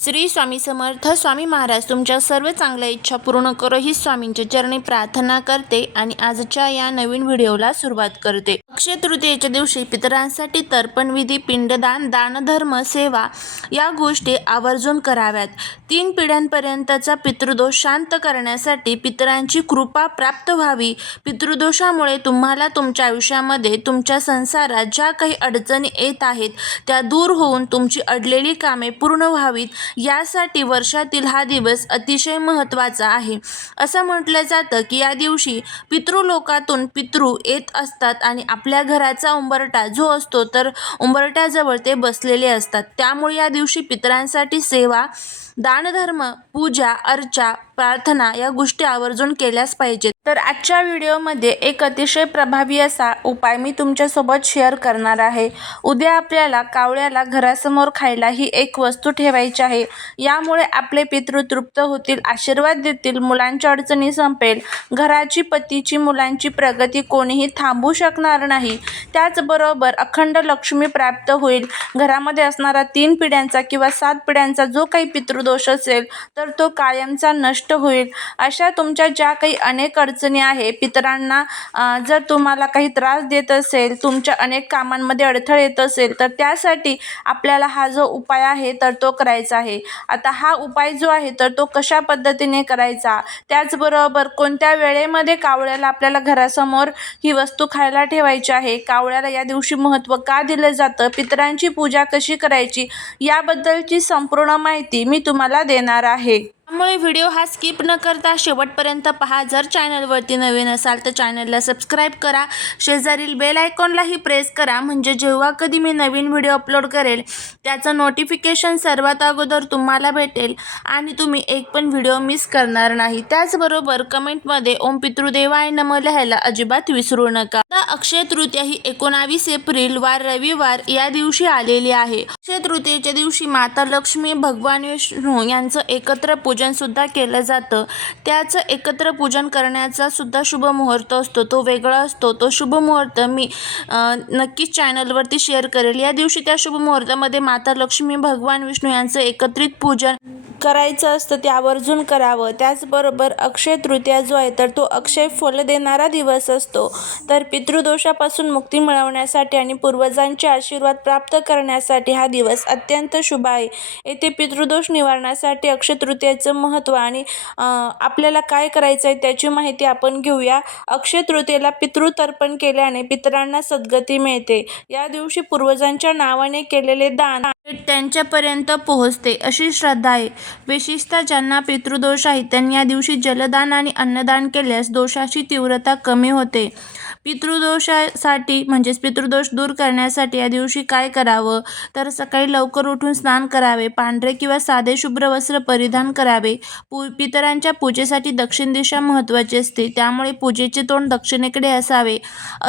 श्री स्वामी समर्थ. स्वामी महाराज तुमच्या सर्व चांगल्या इच्छा पूर्ण करो ही स्वामींच्या चरणी प्रार्थना करते आणि आजच्या या नवीन व्हिडिओला सुरुवात करते. अक्षय तृतीयेच्या दिवशी पितरांसाठी तर्पण विधी, पिंडदान, दानधर्म, सेवा या गोष्टी आवर्जून कराव्यात. 3 पिढ्यांपर्यंतचा पितृदोष शांत करण्यासाठी, पितरांची कृपा प्राप्त व्हावी, पितृदोषामुळे तुम्हाला तुमच्या आयुष्यामध्ये, तुमच्या संसारात ज्या काही अडचणी येत आहेत त्या दूर होऊन तुमची अडलेली कामे पूर्ण व्हावीत, यासाठी वर्षातील हा दिवस अतिशय महत्त्वाचा आहे. असं म्हटलं जातं की या दिवशी पितृलोकातून पितृ येत असतात आणि आपल्या घराचा उंबरठा जो असतो तर उंबरठ्याजवळ ते बसलेले असतात. त्यामुळे या दिवशी पितरांसाठी सेवा, दानधर्म, पूजा, अर्चा, प्रार्थना या गोष्टी आवर्जून केल्याच पाहिजेत. तर आजच्या व्हिडिओमध्ये एक अतिशय प्रभावी असा उपाय मी तुमच्यासोबत शेअर करणार आहे. उद्या आपल्याला कावळ्याला घरासमोर खायला ही एक वस्तू ठेवायची आहे. यामुळे आपले पितृ तृप्त होतील, आशीर्वाद देतील, मुलांच्या अडचणी संपेल, घराची, पतीची, मुलांची प्रगती कोणीही थांबवू शकणार नाही. त्याचबरोबर अखंड लक्ष्मी प्राप्त होईल. घरामध्ये असणारा 3 पिढ्यांचा किंवा 7 पिढ्यांचा जो काही पितृदोष असेल तर तो कायमचा नष्ट होईल. अशा तुमच्या ज्या काही अनेक अडचणी आहे, पितरांना जर तुम्हाला काही त्रास देत असेल, तुमच्या अनेक कामांमध्ये अडथळे येत असेल तर त्यासाठी आपल्याला हा जो उपाय आहे तर तो करायचा आहे. आता हा उपाय जो आहे तर तो कशा पद्धतीने करायचा, त्याचबरोबर कोणत्या वेळेमध्ये कावळ्याला आपल्याला घरासमोर ही वस्तू खायला ठेवायची आहे, कावळ्याला या दिवशी महत्त्व का दिलं जातं, पितरांची पूजा कशी करायची, याबद्दलची संपूर्ण माहिती मी तुम्हाला देणार आहे. त्यामुळे व्हिडिओ हा स्किप न करता शेवटपर्यंत पहा. जर चॅनलवरती नवीन असाल तर चॅनलला सबस्क्राईब करा, शेजारील बेल आयकॉनलाही प्रेस करा, म्हणजे जेव्हा कधी मी नवीन व्हिडिओ अपलोड करेल त्याचं नोटिफिकेशन सर्वात अगोदर तुम्हाला भेटेल आणि तुम्ही एक पण व्हिडिओ मिस करणार नाही. त्याचबरोबर कमेंटमध्ये ओम पितृदेवाय नमः लिहायला अजिबात विसरू नका. आता अक्षय तृतीया ही 19 एप्रिल वार रविवार या दिवशी आलेली आहे. अक्षय तृतीयेच्या दिवशी माता लक्ष्मी, भगवान विष्णू यांचं एकत्र पूजन सुद्धा केलं जातं. त्याचं एकत्र पूजन करण्याचा सुद्धा शुभ मुहूर्त असतो, तो वेगळा असतो. तो शुभ मुहूर्त मी नक्कीच चॅनलवरती शेअर करेल. या दिवशी त्या शुभ मुहूर्तामध्ये माता लक्ष्मी, भगवान विष्णू यांचं एकत्रित पूजन करायचं असतं, ते आवर्जून करावं. त्याचबरोबर अक्षय तृतीया जो आहे तर तो अक्षय फल देणारा दिवस असतो. तर पितृदोषापासून मुक्ती मिळवण्यासाठी आणि पूर्वजांचे आशीर्वाद प्राप्त करण्यासाठी हा दिवस अत्यंत शुभ आहे. येथे पितृदोष निवारणासाठी अक्षय तृतीयेचं महत्त्व आणि आपल्याला काय करायचं आहे त्याची माहिती आपण घेऊया. अक्षय तृतीयेला पितृतर्पण केल्याने पितरांना सद्गती मिळते. या दिवशी पूर्वजांच्या नावाने केलेले दान त्यांच्यापर्यंत पोहोचते अशी श्रद्धा आहे. विशेषतः ज्यांना पितृदोष आहे त्यांनी या दिवशी जलदान आणि अन्नदान केल्यास दोषाची तीव्रता कमी होते. पितृदोषासाठी म्हणजेच पितृदोष दूर करण्यासाठी या दिवशी काय करावं तर सकाळी लवकर उठून स्नान करावे, पांढरे किंवा साधे शुभ्र वस्त्र परिधान करावे. पितरांच्या पूजेसाठी दक्षिण दिशा महत्त्वाची असते, त्यामुळे पूजेचे तोंड दक्षिणेकडे असावे.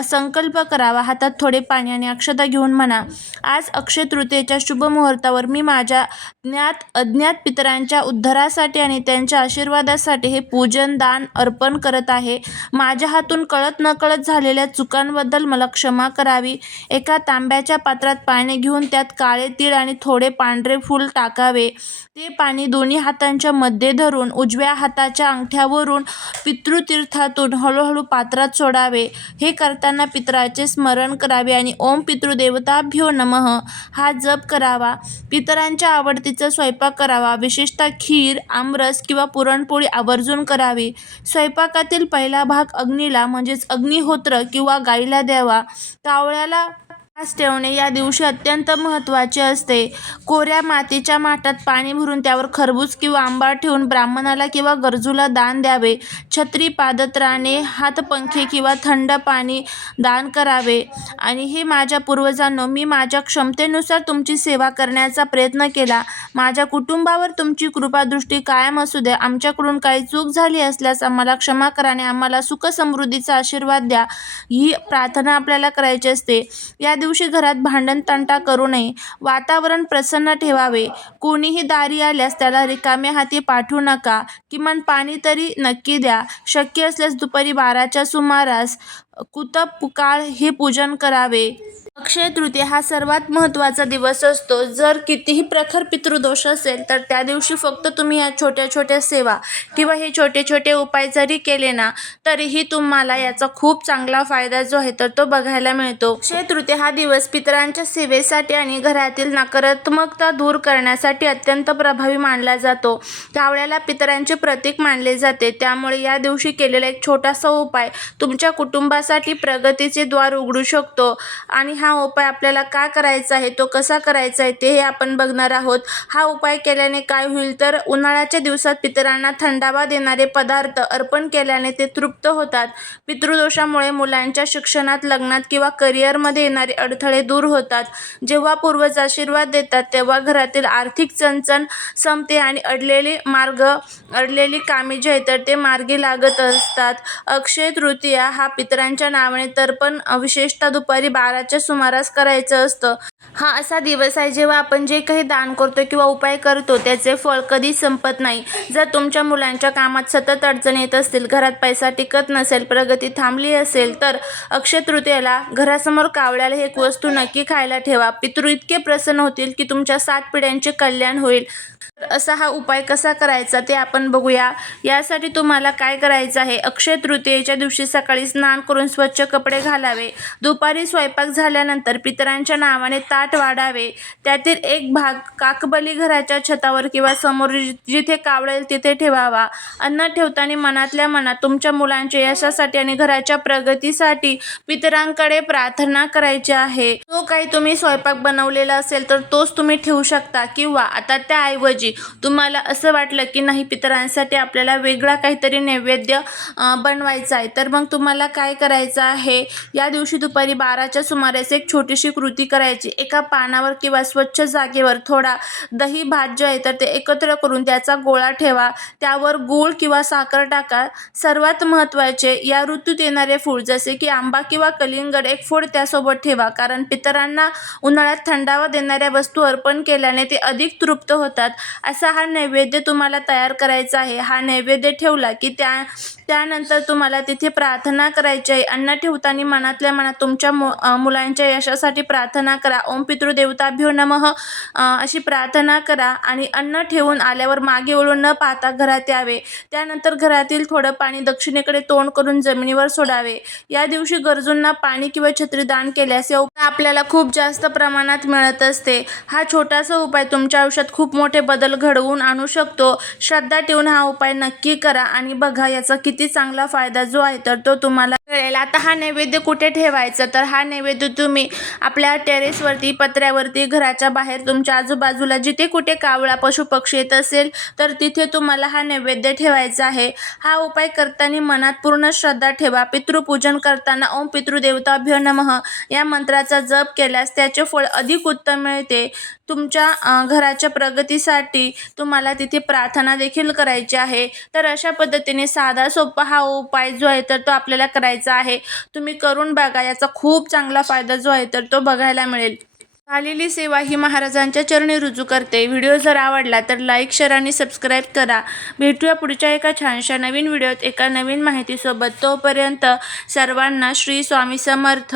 संकल्प करावा, हातात थोडे पाणी आणि अक्षता घेऊन म्हणा, आज अक्षय तृतीयेच्या शुभ मुहूर्तावर मी माझ्या ज्ञात अज्ञात पितरांच्या उद्धारासाठी आणि त्यांच्या आशीर्वादासाठी हे पूजन दान अर्पण करत आहे. माझ्या हातून कळत नकळत झालेल्या चुकांबद्दल मला क्षमा करावी. एका तांब्याच्या पात्रात पाणी घेऊन त्यात काळे तीळ आणि थोडे पांढरे फूल टाकावे. ते पाणी दोन्ही हातांच्या मध्ये धरून उजव्या हाताच्या अंगठ्यावरून पितृतीर्थातून हळूहळू पात्रात सोडावे. हे करताना पितराचे स्मरण करावे आणि ओम पितृदेवताभ्यो नमः हा जप करावा. पितरांच्या आवडतीचा स्वयंपाक करावा. विशेषतः खीर, आमरस किंवा पुरणपोळी आवर्जून करावी. स्वयंपाकातील पहिला भाग अग्नीला म्हणजेच अग्निहोत्र किंवा गाईला द्यावा. कावळ्याला उपवास ठेवणे या दिवशी अत्यंत महत्त्वाचे असते. कोऱ्या मातीच्या माठात पाणी भरून त्यावर खरबूज किंवा आंबा ठेवून ब्राह्मणाला किंवा गरजूला दान द्यावे. छत्री, पादत्राणे, हातपंखे किंवा थंड पाणी दान करावे. आणि हे माझ्या पूर्वजांनो, मी माझ्या क्षमतेनुसार तुमची सेवा करण्याचा प्रयत्न केला. माझ्या कुटुंबावर तुमची कृपादृष्टी कायम असू द्या. आमच्याकडून काही चूक झाली असल्यास आम्हाला क्षमा करा आणि आम्हाला सुख समृद्धीचा आशीर्वाद द्या, ही प्रार्थना आपल्याला करायची असते. या दिवशी घरात भांडण तंटा करू नये. वातावरण प्रसन्न ठेवावे. कोणीही दारी आल्यास त्याला रिकाम्या हाती पाठवू नका. किमान पाणी तरी नक्की द्या. शक्य असल्यास दुपारी 12च्या सुमारास कुतप काळ हे पूजन करावे. अक्षय तृतीया हा सर्वात महत्त्वाचा दिवस असतो. जर कितीही प्रखर पितृदोष असेल तर त्या दिवशी फक्त तुम्ही या छोट्या छोट्या सेवा किंवा हे छोटे छोटे उपाय जरी केले ना, तरीही तुम्हाला याचा खूप चांगला फायदा जो आहे तर तो बघायला मिळतो. अक्षय तृतीया हा दिवस पितरांच्या सेवेसाठी आणि घरातील नकारात्मकता दूर करण्यासाठी अत्यंत प्रभावी मानला जातो. कावळ्याला पितरांचे प्रतीक मानले जाते, त्यामुळे या दिवशी केलेला एक छोटासा उपाय तुमच्या कुटुंबासाठी प्रगतीचे द्वार उघडू शकतो. आणि हा उपाय आपल्याला का करायचा आहे, तो कसा करायचा आहे ते आपण बघणार आहोत. हा उपाय केल्याने काय होईल तर उन्हाळ्याच्या दिवसात पितरांना थंडावा देणारे पदार्थ अर्पण केल्याने ते तृप्त होतात. पितृदोषामुळे मुलांच्या शिक्षणात, लग्नात किंवा करिअरमध्ये येणारे अडथळे दूर होतात. जेव्हा पूर्वज आशीर्वाद देतात तेव्हा घरातील आर्थिक चणचण संपते आणि अडलेली कामे जे आहेत तर ते मार्गी लागत असतात. अक्षय तृतीया हा पितरांच्या नावाने तर्पण विशेषतः दुपारी 12च्या सुमारास करायचं असतं. हा असा दिवस आहे जेव्हा आपण जे काही दान करतो किंवा उपाय करतो त्याचे फळ कधी संपत नाही. जर तुमच्या मुलांच्या कामात सतत अडचण येत असतील, घरात पैसा टिकत नसेल, प्रगती थांबली असेल तर अक्षय तृतीयेला घरासमोर कावळ्याला एक वस्तू नक्की खायला ठेवा. पितृ इतके प्रसन्न होतील की तुमच्या 7 पिढ्यांचे कल्याण होईल. असा हा उपाय कसा करायचा ते आपण बघूया. यासाठी तुम्हाला काय करायचं आहे, अक्षय तृतीयेच्या दिवशी सकाळी स्नान करून स्वच्छ कपडे घालावे. दुपारी स्वयंपाक झाल्यानंतर पितरांच्या नावाने ताट वाढावे. त्यातील एक भाग काकबली घराच्या छतावर किंवा समोर जिथे कावळेल तिथे ठेवावा. अन्न ठेवताना मनातल्या मनात तुमच्या मुलांच्या यशासाठी आणि घराच्या प्रगतीसाठी पितरांकडे प्रार्थना करायची आहे. जो काही तुम्ही स्वयंपाक बनवलेला असेल तर तोच तुम्ही ठेवू शकता, किंवा आता त्याऐवजी तुम्हाला असं वाटलं की नाही पितरांसाठी आपल्याला वेगळा काहीतरी नैवेद्य बनवायचा आहे, तर मग तुम्हाला काय करायचं आहे, या दिवशी दुपारी 12च्या सुमारास एक छोटीशी कृती करायची. एका पानावर किंवा स्वच्छ जागेवर थोडा दही भात जे आहे तर ते एकत्र करून त्याचा गोळा ठेवा. त्यावर गूळ किंवा साखर टाका. सर्वात महत्त्वाचे, या ऋतूत येणारे फूल जसे की आंबा किंवा कलिंगड एक फोड त्यासोबत ठेवा, कारण पितरांना उन्हाळ्यात थंडावा देणाऱ्या वस्तू अर्पण केल्याने ते अधिक तृप्त होतात. असा हा नैवेद्य तुम्हाला तयार करायचा आहे. हा नैवेद्य ठेवला की त्यानंतर तुम्हाला तिथे प्रार्थना करायची आहे. अन्न ठेवताना मनातल्या मनात तुमच्या मुलांच्या यशासाठी प्रार्थना करा. ओम पितृदेवताभ्यो नमः अशी प्रार्थना करा आणि अन्न ठेवून आल्यावर मागे वळून न पाहता घरात यावे. त्यानंतर घरातील थोडं पाणी दक्षिणेकडे तोंड करून जमिनीवर सोडावे. या दिवशी गरजूंना पाणी किंवा छत्री दान केल्यास आपल्याला खूप जास्त प्रमाणात मिळत असते. हा छोटासा उपाय तुमच्या आयुष्यात खूप मोठे बदल घडवून आणू शकतो. श्रद्धा ठेवून हा उपाय नक्की करा आणि बघा याचा किती चांगला फायदा जो आहे तर तो तुम्हाला मिळेल. आता हा नैवेद्य कुठे ठेवायचा, तर हा नैवेद्य तुम्ही आपल्या टेरेसवरती, पत्र्यावरती, घराच्या बाहेर, तुमच्या आजूबाजूला जिथे कुठे कावळा पशुपक्षी येत असेल तर तिथे तुम्हाला हा नैवेद्य ठेवायचा आहे. हा उपाय करताना मनात पूर्ण श्रद्धा ठेवा. पितृपूजन करताना ओम पितृदेवताभ्यो नमः या मंत्राचा जप केल्यास त्याचे फळ अधिक उत्तम मिळते. तुमच्या घराच्या प्रगतीसाठी तुम्हाला तिथे प्रार्थना देखील करायची आहे. तर अशा पद्धतीने साधा सोपा हा उपाय जो आहे तर तो आपल्याला करायचा आहे. तुम्ही करून बघा, याचा खूप चांगला फायदा जो आहे तर तो बघायला मिळेल. झालेली सेवा ही महाराजांच्या चरणी रुजू करते. व्हिडिओ जर आवडला तर लाईक, शेअर आणि सबस्क्राईब करा. भेटूया पुढच्या एका छानशा नवीन व्हिडिओत एका नवीन माहितीसोबत. तोपर्यंत सर्वांना श्री स्वामी समर्थ.